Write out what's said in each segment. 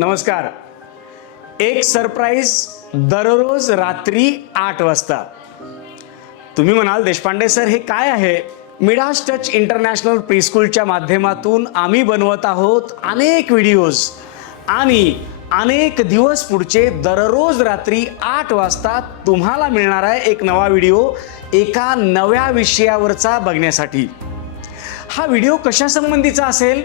नमस्कार. एक सरप्राईज दररोज रात्री 8 वाजता. तुम्ही म्हणाल देशपांडे सर हे काय आहे? मिडास टच इंटरनॅशनल प्रीस्कूलच्या माध्यमातून आम्ही बनवत आहोत अनेक व्हिडिओज आणि अनेक दिवस पुढचे दररोज रात्री 8 वाजता तुम्हाला मिळणार आहे एक नवा व्हिडिओ एका नव्या विषयावरचा बघण्यासाठी. हा व्हिडिओ कशा संबंधीचा असेल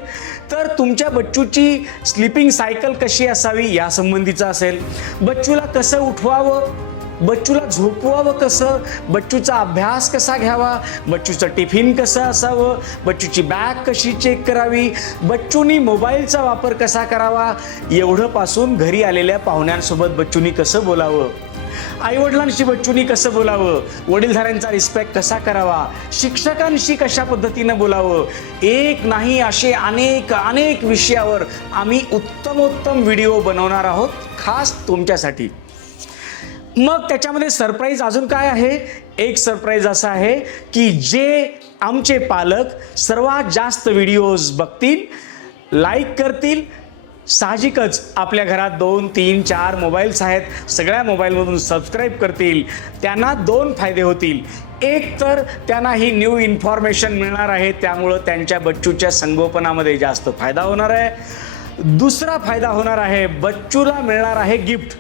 तर तुमच्या बच्चूची स्लीपिंग सायकल कशी असावी या संबंधीचा असेल, बच्चूला कसं उठवावं, बच्चूला झोपवावं कसं, बच्चूचा अभ्यास कसा घ्यावा, बच्चूचं टिफिन कसं असावं, बच्चूची बॅग कशी चेक करावी, बच्चूनी मोबाईलचा वापर कसा करावा, एवढं पासून घरी आलेल्या पाहुण्यांसोबत बच्चूनी कसं बोलावं, आईवडिलांशी बच्चूनी कसं बोलावं, वडीलधाऱ्यांचा रिस्पेक्ट कसा करावा, शिक्षकांशी कशा पद्धतीनं बोलावं, एक नाही असे अनेक अनेक विषयावर आम्ही उत्तमोत्तम व्हिडिओ बनवणार आहोत खास तुमच्यासाठी. मग त्याच्यामध्ये सरप्राईज अजून काय आहे? एक सरप्राईज असा आहे की जे आमचे पालक सर्वात जास्त व्हिडिओज बघतील, लाईक करतील, साहजिकच आपल्या घरात 2, 3, 4 मोबाईल्स आहेत, सगळ्या मोबाईलमधून सबस्क्राईब करतील, त्यांना 2 फायदे होतील. एक तर त्यांना ही न्यू इन्फॉर्मेशन मिळणार आहे, त्यामुळं त्यांच्या बच्चूच्या संगोपनामध्ये जास्त फायदा होणार आहे. दुसरा फायदा होणार आहे, बच्चूला मिळणार आहे गिफ्ट.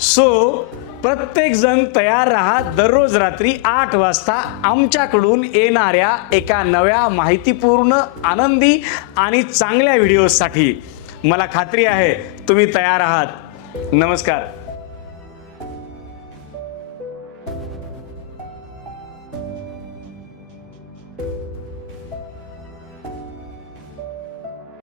सो प्रत्येक जण तयार राहा दररोज रात्री 8 वाजता आमच्याकडून येणाऱ्या एका नव्या माहितीपूर्ण, आनंदी आणि चांगल्या व्हिडिओसाठी. मला खात्री आहे तुम्ही तयार आहात. नमस्कार.